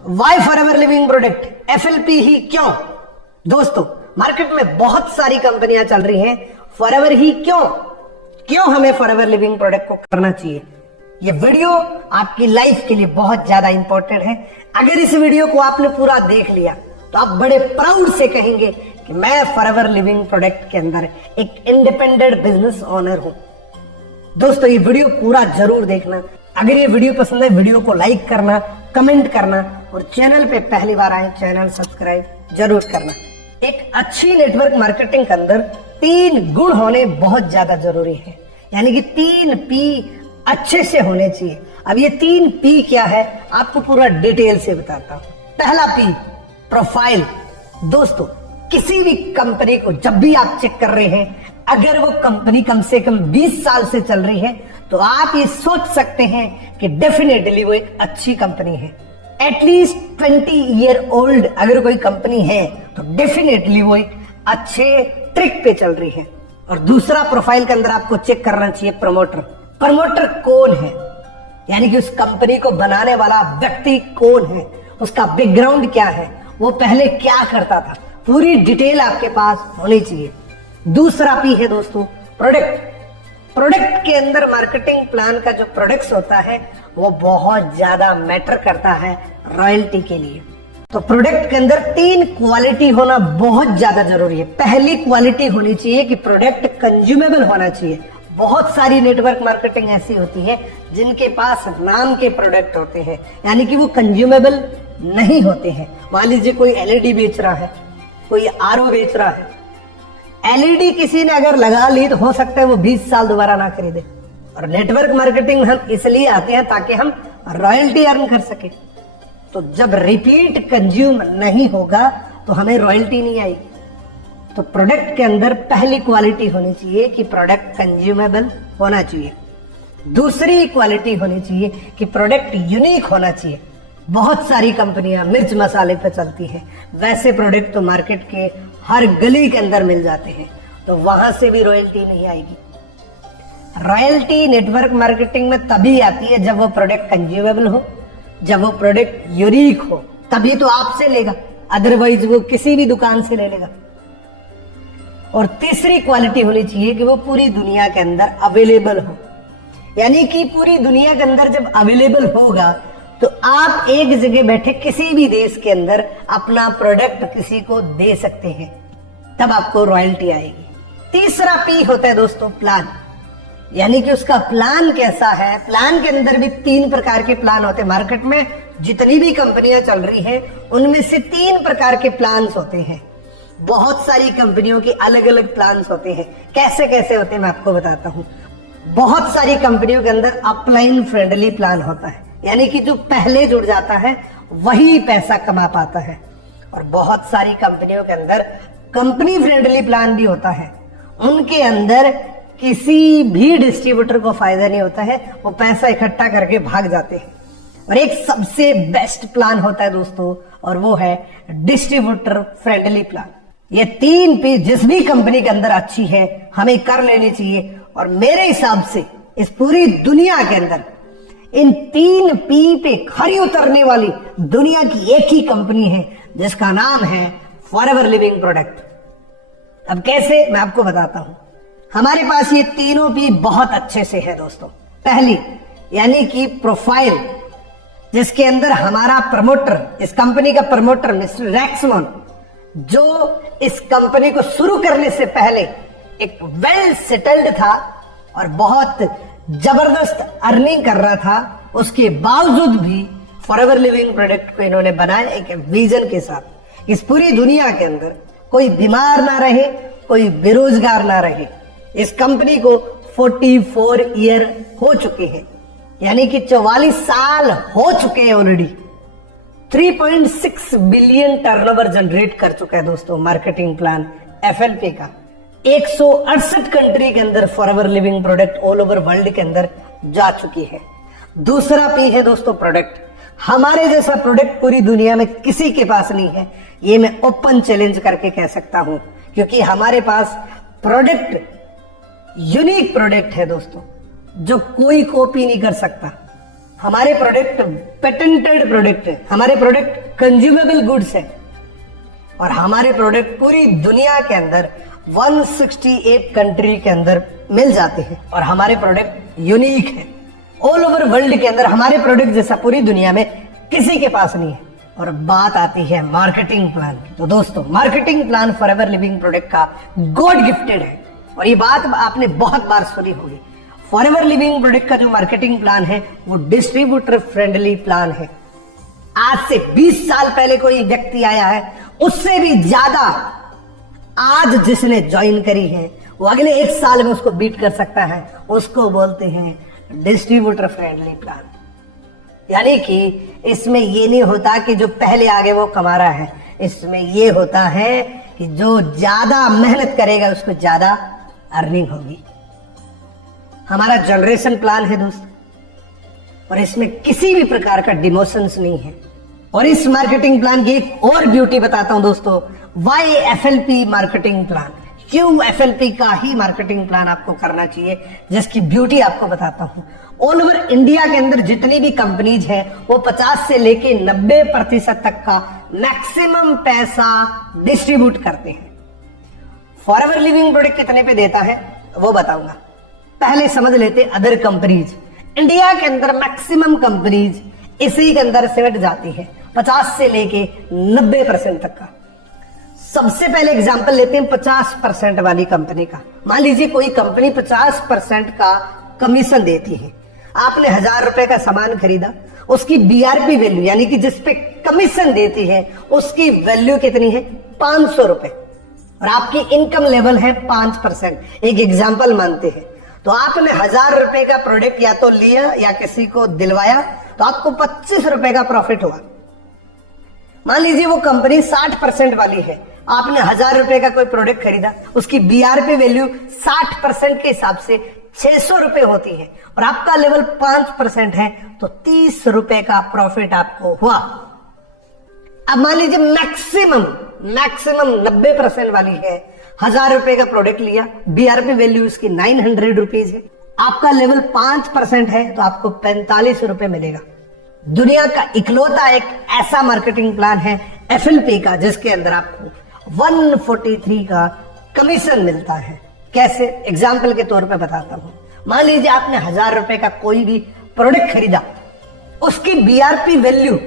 Y forever living product, FLP ही क्यों? दोस्तों, मार्केट में बहुत सारी कंपनियां चल रही हैं, फॉरएवर ही क्यों हमें फॉरएवर लिविंग प्रोडक्ट को करना चाहिए? ये वीडियो आपकी लाइफ के लिए बहुत ज्यादा इंपॉर्टेंट है। अगर इस वीडियो को आपने पूरा देख लिया तो आप बड़े प्राउड से कहेंगे कि मैं फॉरएवर लिविंग प्रोडक्ट के अंदर एक इंडिपेंडेंट बिजनेस ओनर हूं। दोस्तों, ये वीडियो पूरा जरूर देखना। अगर ये वीडियो पसंद है, वीडियो को लाइक करना, कमेंट करना और चैनल पे पहली बार आए चैनल सब्सक्राइब जरूर करना। एक अच्छी नेटवर्क मार्केटिंग के अंदर 3 गुण होने बहुत ज्यादा जरूरी है, यानी कि 3 P अच्छे से होने चाहिए। अब ये 3 P क्या है, आपको पूरा डिटेल से बताता हूं। पहला P, प्रोफाइल। दोस्तों, किसी भी कंपनी को जब भी आप चेक कर रहे हैं, अगर वो कंपनी कम से कम 20 साल से चल रही है तो आप ये सोच सकते हैं कि डेफिनेटली वो एक अच्छी कंपनी है। एटलीस्ट 20 ईयर ओल्ड अगर कोई कंपनी है तो डेफिनेटली वो एक अच्छे ट्रिक पे चल रही है। और दूसरा प्रोफाइल के अंदर आपको चेक करना चाहिए प्रमोटर। प्रमोटर कौन है, यानी कि उस कंपनी को बनाने वाला व्यक्ति कौन है, उसका बैकग्राउंड क्या है, वो पहले क्या करता था, पूरी डिटेल आपके पास होनी चाहिए। दूसरा P है दोस्तों, प्रोडक्ट। प्रोडक्ट के अंदर मार्केटिंग प्लान का जो प्रोडक्ट्स होता है वो बहुत ज्यादा मैटर करता है रॉयल्टी के लिए। तो प्रोडक्ट के अंदर 3 क्वालिटी होना बहुत ज्यादा जरूरी है। पहली क्वालिटी होनी चाहिए कि प्रोडक्ट कंज्यूमेबल होना चाहिए। बहुत सारी नेटवर्क मार्केटिंग ऐसी होती है जिनके पास नाम के प्रोडक्ट होते हैं, यानी कि वो कंज्यूमेबल नहीं होते हैं। मान लीजिए कोई एलईडी बेच रहा है, कोई आरओ बेच रहा है। एलईडी किसी ने अगर लगा ली तो हो सकता है वो 20 साल दोबारा ना खरीदे। और नेटवर्क मार्केटिंग हम इसलिए आते हैं ताकि हम रॉयल्टी अर्न कर सके। तो जब रिपीट कंज्यूम नहीं होगा तो हमें रॉयल्टी नहीं आएगी। तो प्रोडक्ट के अंदर पहली क्वालिटी होनी चाहिए कि प्रोडक्ट कंज्यूमेबल होना चाहिए। दूसरी क्वालिटी होनी चाहिए कि प्रोडक्ट यूनिक होना चाहिए। बहुत सारी कंपनियां मिर्च मसाले पे चलती हैं, वैसे प्रोडक्ट तो मार्केट के हर गली के अंदर मिल जाते हैं, तो वहां से भी रॉयल्टी नहीं आएगी। रॉयल्टी नेटवर्क मार्केटिंग में तभी आती है जब वो प्रोडक्ट कंज्यूमेबल हो, जब वो प्रोडक्ट यूनिक हो, तभी तो आपसे लेगा, अदरवाइज वो किसी भी दुकान से ले लेगा। और तीसरी क्वालिटी होनी चाहिए कि वो पूरी दुनिया के अंदर अवेलेबल हो, यानी कि पूरी दुनिया के अंदर जब अवेलेबल होगा तो आप एक जगह बैठे किसी भी देश के अंदर अपना प्रोडक्ट किसी को दे सकते हैं, तब आपको रॉयल्टी आएगी। तीसरा P होता है दोस्तों प्लान, यानी कि उसका प्लान कैसा है। प्लान के अंदर भी 3 प्रकार के प्लान होते हैं। मार्केट में जितनी भी कंपनियां चल रही हैं उनमें से 3 प्रकार के प्लान्स होते हैं। बहुत सारी कंपनियों के अलग अलग प्लान्स होते हैं। कैसे कैसे होते हैं मैं आपको बताता हूं। बहुत सारी कंपनियों के अंदर अपलाइन फ्रेंडली प्लान होता है, यानी कि जो पहले जुड़ जाता है वही पैसा कमा पाता है। और बहुत सारी कंपनियों के अंदर कंपनी फ्रेंडली प्लान भी होता है, उनके अंदर किसी भी डिस्ट्रीब्यूटर को फायदा नहीं होता है, वो पैसा इकट्ठा करके भाग जाते हैं। और एक सबसे बेस्ट प्लान होता है दोस्तों, और वो है डिस्ट्रीब्यूटर फ्रेंडली प्लान। ये 3 P जिस भी कंपनी के अंदर अच्छी है हमें कर लेनी चाहिए। और मेरे हिसाब से इस पूरी दुनिया के अंदर इन 3 P पे खरी उतरने वाली दुनिया की एक ही कंपनी है जिसका नाम है फॉरएवर लिविंग प्रोडक्ट। अब कैसे, मैं आपको बताता हूं। हमारे पास ये तीनों P बहुत अच्छे से है दोस्तों। पहली यानी कि प्रोफाइल, जिसके अंदर हमारा प्रमोटर, इस कंपनी का प्रमोटर मिस्टर रैक्समोन, जो इस कंपनी को शुरू करने से पहले एक वेल सेटल्ड था और बहुत जबरदस्त अर्निंग कर रहा था, उसके बावजूद भी फॉरएवर लिविंग प्रोडक्ट को इन्होंने बनाया एक विजन के साथ। इस पूरी दुनिया के अंदर कोई बीमार ना रहे, कोई बेरोजगार ना रहे। इस कंपनी को 44 ईयर हो चुके हैं, यानी कि 44 साल हो चुके हैं ऑलरेडी। 3.6 बिलियन टर्नओवर जनरेट कर चुका है दोस्तों मार्केटिंग प्लान एफएलपी का। 168 कंट्री के अंदर forever living product all over world के अंदर जा चुकी है। दूसरा P है दोस्तों प्रोडक्ट। हमारे जैसा प्रोडक्ट पूरी दुनिया में किसी के पास नहीं है, ये मैं ओपन चैलेंज करके कह सकता हूं, क्योंकि हमारे पास प्रोडक्ट यूनिक प्रोडक्ट है दोस्तों, जो कोई कॉपी नहीं कर सकता। हमारे प्रोडक्ट पेटेंटेड प्रोडक्ट है, हमारे प्रोडक्ट कंज्यूमेबल गुड्स है और हमारे प्रोडक्ट पूरी दुनिया के अंदर 168 कंट्री के अंदर मिल जाते हैं और हमारे प्रोडक्ट यूनिक है। ऑल ओवर वर्ल्ड के अंदर हमारे प्रोडक्ट जैसा पूरी दुनिया में किसी के पास नहीं है। और बात आती है मार्केटिंग प्लान की, तो दोस्तों marketing plan forever living product का गॉड गिफ्टेड है और ये बात आपने बहुत बार सुनी होगी। फॉरएवर लिविंग प्रोडक्ट का जो मार्केटिंग प्लान है वो डिस्ट्रीब्यूटर फ्रेंडली प्लान है। आज से 20 साल पहले कोई व्यक्ति आया है, उससे भी ज्यादा आज जिसने ज्वाइन करी है वो अगले 1 साल में उसको बीट कर सकता है। उसको बोलते हैं डिस्ट्रीब्यूटर फ्रेंडली प्लान। यानी कि इसमें ये नहीं होता कि जो पहले आगे वो कमा रहा है, इसमें ये होता है कि जो ज्यादा मेहनत करेगा उसको ज्यादा अर्निंग होगी। हमारा जनरेशन प्लान है दोस्तों और इसमें किसी भी प्रकार का डिमोशंस नहीं है। और इस मार्केटिंग प्लान की एक और ब्यूटी बताता हूं दोस्तों, वाई एफएलपी मार्केटिंग प्लान, क्यों एफएलपी का ही मार्केटिंग प्लान आपको करना चाहिए, जिसकी ब्यूटी आपको बताता हूं। ऑल ओवर इंडिया के अंदर जितनी भी कंपनीज है वो 50 से लेके 90% तक का मैक्सिमम पैसा डिस्ट्रीब्यूट करते हैं। फॉरएवर लिविंग प्रोडक्ट कितने पे देता है वो बताऊंगा। पहले समझ लेते अदर कंपनीज। इंडिया के अंदर मैक्सिमम कंपनीज इसी के अंदर सिमट जाती है 50 से लेके 90% तक का। सबसे पहले एग्जांपल लेते हैं 50% वाली कंपनी का। मान लीजिए कोई कंपनी 50% का कमीशन देती है। आपने 1000 रुपए का सामान खरीदा, उसकी बीआरपी वैल्यू यानी कि जिस पे कमीशन देती है उसकी वैल्यू कितनी है 500 रुपए और आपकी इनकम लेवल है 5%। एक एग्जांपल मानते हैं तो आपने 1000 रुपए का प्रोडक्ट या तो लिया या किसी को दिलवाया तो आपको 25 रुपए का प्रॉफिट हुआ। मान लीजिए वो कंपनी 60% वाली है, आपने 1000 रुपए का कोई प्रोडक्ट खरीदा, उसकी बीआरपी वैल्यू 60% के हिसाब से 600 रुपए होती है और आपका लेवल 5% है तो 30 रुपए का प्रॉफिट आपको हुआ। अब मान लीजिए मैक्सिमम 90% वाली है, 1000 रुपए का प्रोडक्ट लिया, बीआरपी वैल्यू इसकी 900 रुपीज है, आपका लेवल 5% है तो आपको 45 रुपए मिलेगा। दुनिया का इकलौता एक ऐसा मार्केटिंग प्लान है एफएलपी का जिसके अंदर आपको 143 का कमीशन मिलता है। कैसे, एग्जाम्पल के तौर पे बताता हूं। मान लीजिए आपने 1000 रुपए का कोई भी प्रोडक्ट खरीदा, उसकी बीआरपी वैल्यू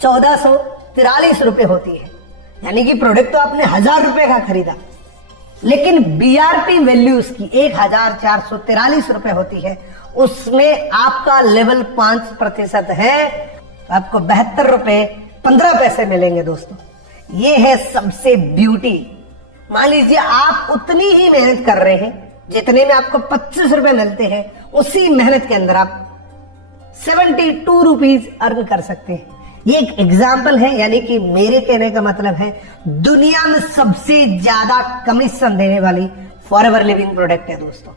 1443 रुपए होती है, यानी कि प्रोडक्ट तो आपने 1000 रुपए का खरीदा लेकिन बीआरपी वैल्यू उसकी 1443 रुपए होती है। उसमें आपका लेवल 5% है तो आपको 72 रुपए 15 पैसे मिलेंगे दोस्तों। ये है सबसे ब्यूटी। मान लीजिए आप उतनी ही मेहनत कर रहे हैं जितने में आपको 25 रुपए मिलते हैं, उसी मेहनत के अंदर आप 72 रुपीज अर्न कर सकते हैं। ये एक एग्जाम्पल है, यानी कि मेरे कहने का मतलब है दुनिया में सबसे ज्यादा कमीशन देने वाली फॉरएवर लिविंग प्रोडक्ट है दोस्तों।